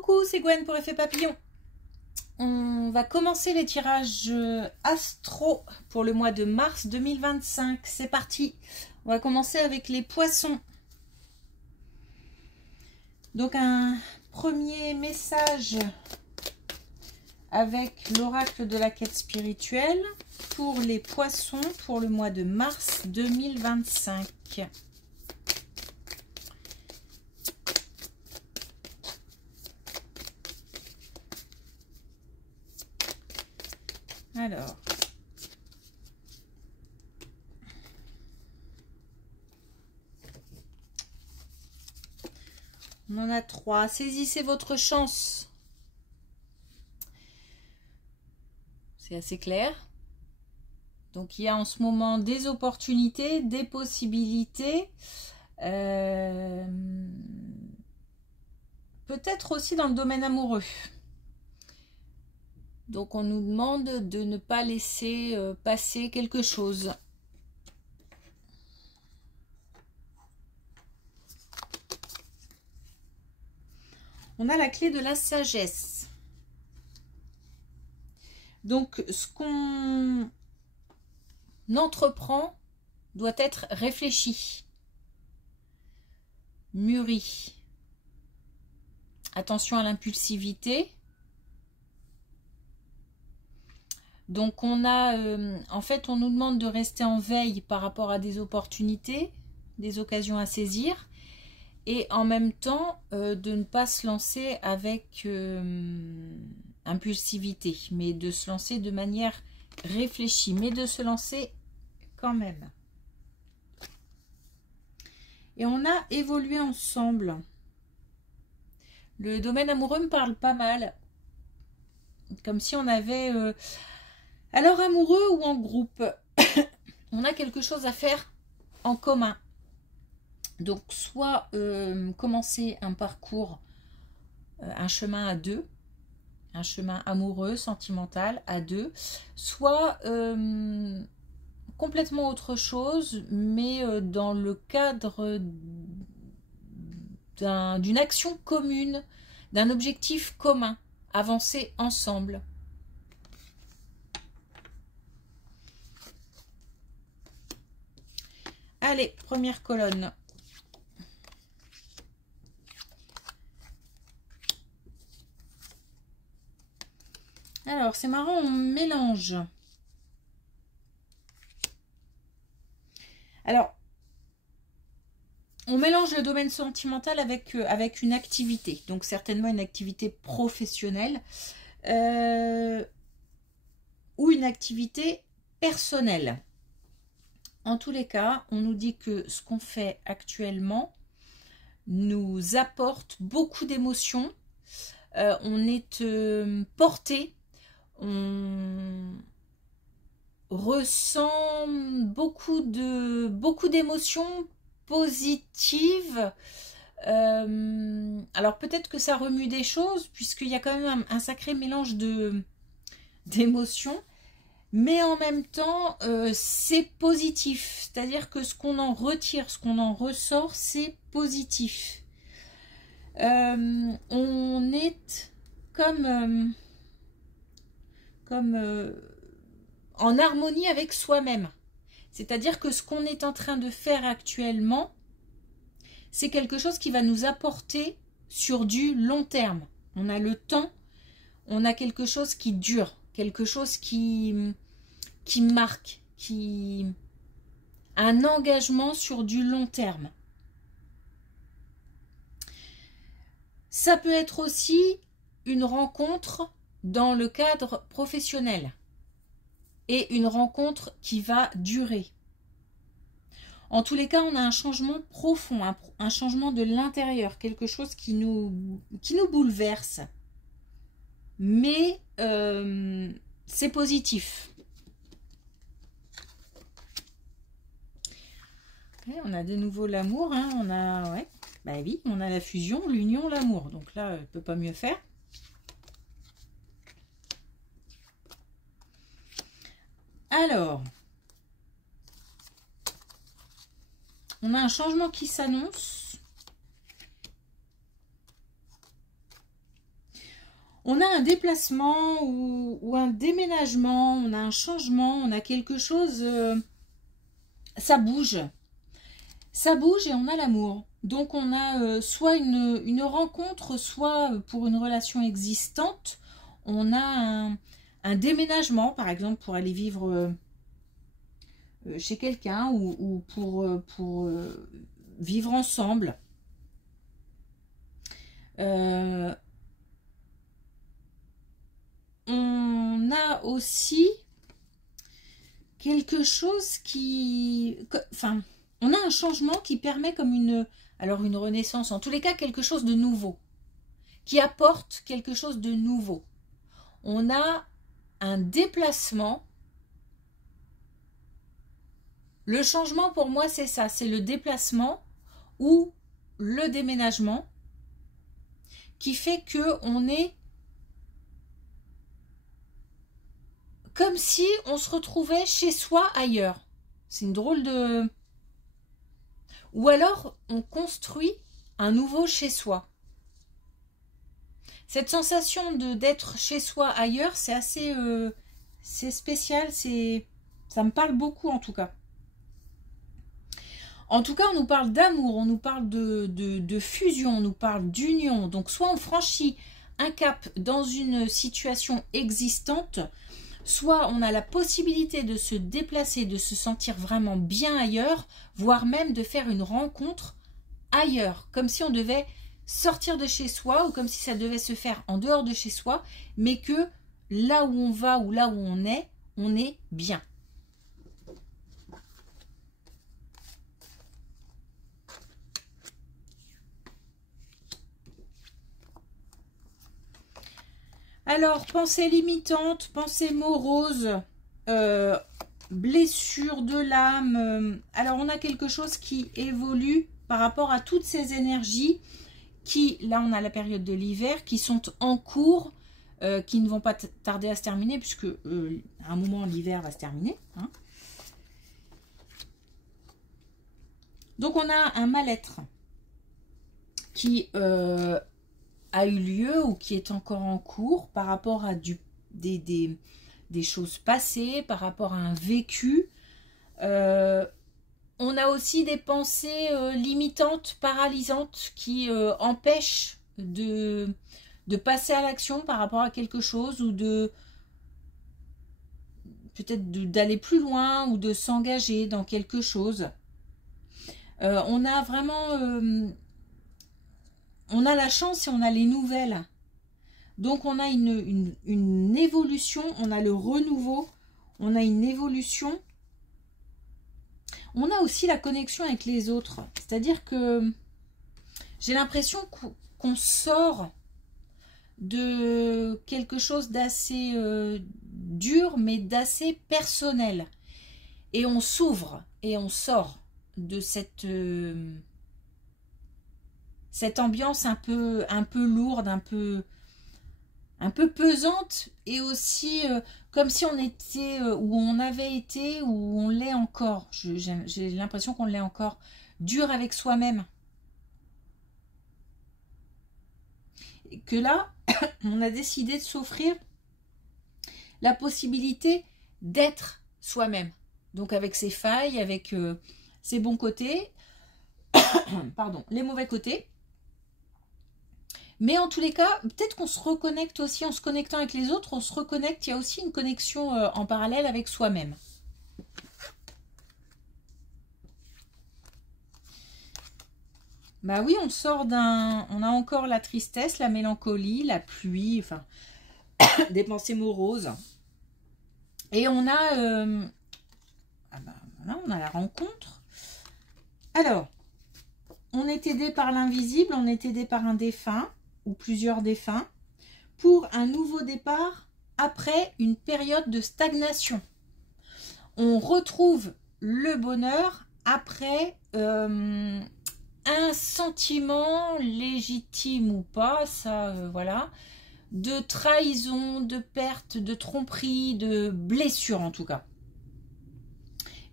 Coucou, c'est Gwen pour Effet Papillon. On va commencer les tirages astro pour le mois de mars 2025. C'est parti. On va commencer avec les poissons. Donc un premier message avec l'oracle de la quête spirituelle pour les poissons pour le mois de mars 2025. Alors, on en a 3. Saisissez votre chance. C'est assez clair. Donc, il y a en ce moment des opportunités, des possibilités. Peut-être aussi dans le domaine amoureux. Donc, on nous demande de ne pas laisser passer quelque chose. On a la clé de la sagesse. Donc, ce qu'on entreprend doit être réfléchi, mûri. Attention à l'impulsivité. Donc, on a, en fait, on nous demande de rester en veille par rapport à des opportunités, des occasions à saisir, et en même temps, de ne pas se lancer avec impulsivité, mais de se lancer de manière réfléchie, mais de se lancer quand même. Et on a évolué ensemble. Le domaine amoureux me parle pas mal, comme si on avait... alors, amoureux ou en groupe, on a quelque chose à faire en commun. Donc, soit commencer un parcours, un chemin à deux, un chemin amoureux, sentimental à deux, soit complètement autre chose, mais dans le cadre d'une action commune, d'un objectif commun, avancer ensemble. Allez, première colonne. Alors, c'est marrant, on mélange. Alors, on mélange le domaine sentimental avec une activité. Donc, certainement une activité professionnelle ou une activité personnelle. En tous les cas, on nous dit que ce qu'on fait actuellement nous apporte beaucoup d'émotions. On est porté, on ressent beaucoup d'émotions positives. Alors peut-être que ça remue des choses, puisqu'il y a quand même un sacré mélange d'émotions. Mais en même temps, c'est positif. C'est-à-dire que ce qu'on en retire, ce qu'on en ressort, c'est positif. On est comme en harmonie avec soi-même. C'est-à-dire que ce qu'on est en train de faire actuellement, c'est quelque chose qui va nous apporter sur du long terme. On a le temps, on a quelque chose qui dure, quelque chose qui marque, un engagement sur du long terme. Ça peut être aussi une rencontre dans le cadre professionnel et une rencontre qui va durer. En tous les cas, on a un changement profond, un changement de l'intérieur, quelque chose qui nous bouleverse. Mais c'est positif. Okay, on a de nouveau l'amour, hein, on a, ouais, bah oui, on a la fusion, l'union, l'amour. Donc là, on ne peut pas mieux faire. Alors, on a un changement qui s'annonce. On a un déplacement ou un déménagement, on a un changement, on a quelque chose, ça bouge. Ça bouge et on a l'amour. Donc on a soit une rencontre, soit pour une relation existante, on a un déménagement, par exemple, pour aller vivre chez quelqu'un ou pour vivre ensemble. On a aussi quelque chose qui... Enfin, on a un changement qui permet comme une renaissance, en tous les cas quelque chose de nouveau, qui apporte quelque chose de nouveau. On a un déplacement. Le changement pour moi c'est ça, c'est le déplacement ou le déménagement qui fait que on est comme si on se retrouvait chez soi ailleurs. C'est une drôle de... Ou alors, on construit un nouveau chez soi. Cette sensation d'être chez soi ailleurs, c'est assez... c'est spécial, ça me parle beaucoup en tout cas. En tout cas, on nous parle d'amour, on nous parle de fusion, on nous parle d'union. Donc, soit on franchit un cap dans une situation existante, soit on a la possibilité de se déplacer, de se sentir vraiment bien ailleurs, voire même de faire une rencontre ailleurs, comme si on devait sortir de chez soi ou comme si ça devait se faire en dehors de chez soi, mais que là où on va ou là où on est bien. Alors, pensée limitante, pensée morose, blessure de l'âme. Alors, on a quelque chose qui évolue par rapport à toutes ces énergies qui, là, on a la période de l'hiver, qui sont en cours, qui ne vont pas tarder à se terminer, puisque à un moment, l'hiver va se terminer. Hein. Donc, on a un mal-être qui... a eu lieu ou qui est encore en cours par rapport à des choses passées, par rapport à un vécu. On a aussi des pensées limitantes, paralysantes qui empêchent de passer à l'action par rapport à quelque chose ou peut-être d'aller plus loin ou de s'engager dans quelque chose. On a vraiment... on a la chance et on a les nouvelles. Donc, on a une évolution, on a le renouveau, on a une évolution. On a aussi la connexion avec les autres. C'est-à-dire que j'ai l'impression qu'on sort de quelque chose d'assez dur, mais d'assez personnel. Et on s'ouvre et on sort de cette ambiance un peu lourde, un peu pesante, et aussi comme si on était, où on avait été, où on l'est encore. J'ai l'impression qu'on l'est encore. Dur avec soi-même. Et que là, on a décidé de s'offrir la possibilité d'être soi-même. Donc avec ses failles, avec ses bons côtés, pardon, les mauvais côtés. Mais en tous les cas, peut-être qu'on se reconnecte aussi, en se connectant avec les autres, on se reconnecte, il y a aussi une connexion en parallèle avec soi-même. Bah oui, on sort on a encore la tristesse, la mélancolie, la pluie, enfin, des pensées moroses. Et on a, voilà, on a la rencontre. Alors, on est aidé par l'invisible, on est aidé par un défunt, ou plusieurs défunts, pour un nouveau départ après une période de stagnation. On retrouve le bonheur après un sentiment légitime ou pas, ça voilà, de trahison, de perte, de tromperie, de blessure en tout cas.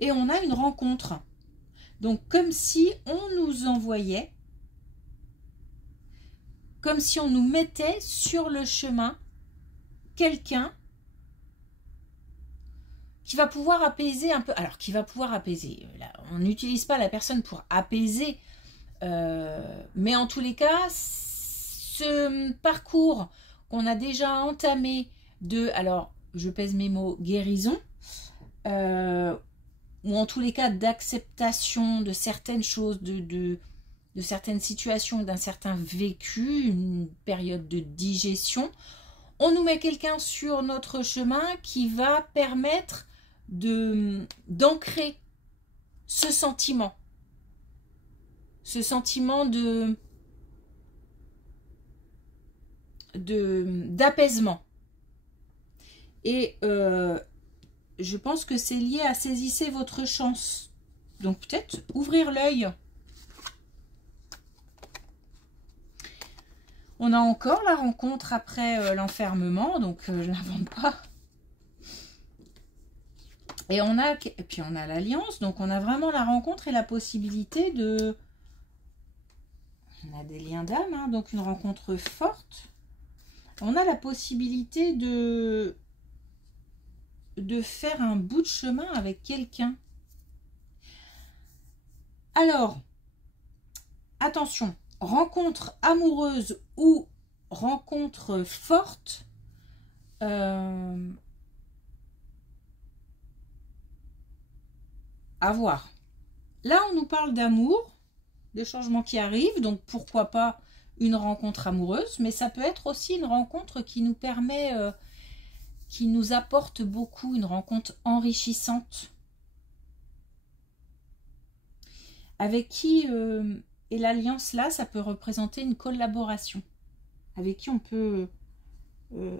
Et on a une rencontre. Donc comme si on nous envoyait comme si on nous mettait sur le chemin quelqu'un qui va pouvoir apaiser un peu. Alors, qui va pouvoir apaiser. Là, on n'utilise pas la personne pour apaiser. Mais en tous les cas, ce parcours qu'on a déjà entamé de, alors, je pèse mes mots, guérison, ou en tous les cas d'acceptation de certaines choses, de certaines situations, d'un certain vécu, une période de digestion, on nous met quelqu'un sur notre chemin qui va permettre d'ancrer ce sentiment d'apaisement. Et je pense que c'est lié à saisissez votre chance. Donc peut-être ouvrir l'œil. On a encore la rencontre après l'enfermement, donc je ne l'invente pas. Et puis on a l'alliance, donc on a vraiment la rencontre et la possibilité de... On a des liens d'âme, hein, donc une rencontre forte. On a la possibilité de faire un bout de chemin avec quelqu'un. Alors, attention, rencontre amoureuse ou rencontre forte, à voir. Là, on nous parle d'amour, des changements qui arrivent, donc pourquoi pas une rencontre amoureuse, mais ça peut être aussi une rencontre qui nous permet, qui nous apporte beaucoup, une rencontre enrichissante. Avec qui, et l'alliance là, ça peut représenter une collaboration, avec qui on peut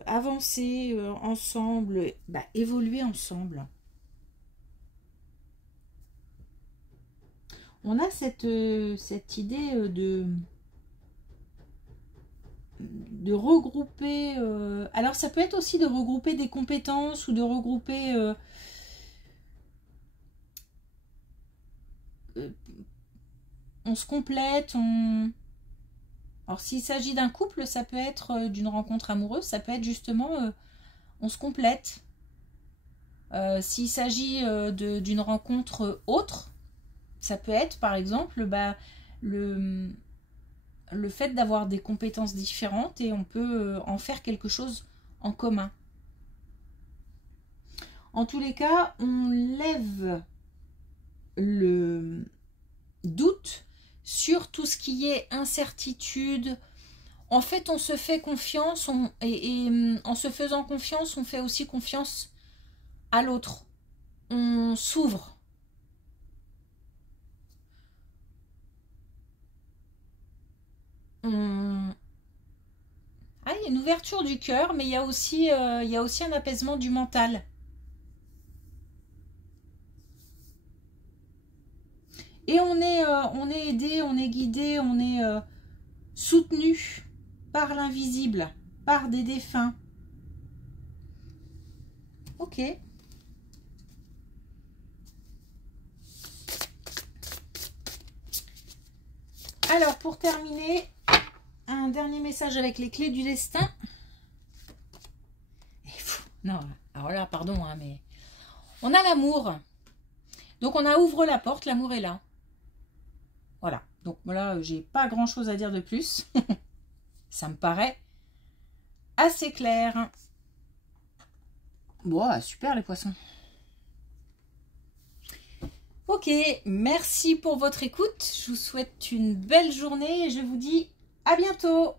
avancer ensemble, évoluer ensemble. On a cette idée de regrouper, alors ça peut être aussi de regrouper des compétences ou de regrouper on se complète, alors s'il s'agit d'un couple, ça peut être d'une rencontre amoureuse, ça peut être justement on se complète. S'il s'agit d'une rencontre autre, ça peut être par exemple le fait d'avoir des compétences différentes et on peut en faire quelque chose en commun. En tous les cas, on lève le doute sur tout ce qui est incertitude. En fait, on se fait confiance et en se faisant confiance, on fait aussi confiance à l'autre. On s'ouvre. Ah, il y a une ouverture du cœur, mais il y a aussi un apaisement du mental. Et on est aidé, on est guidé, on est soutenu par l'invisible, par des défunts. Ok. Alors, pour terminer, un dernier message avec les clés du destin. Non, alors là, pardon, hein, mais... On a l'amour. Donc, on a ouvre la porte, l'amour est là. Voilà. Donc, voilà, j'ai pas grand-chose à dire de plus. Ça me paraît assez clair. Bon, super les poissons. Ok, merci pour votre écoute. Je vous souhaite une belle journée et je vous dis à bientôt.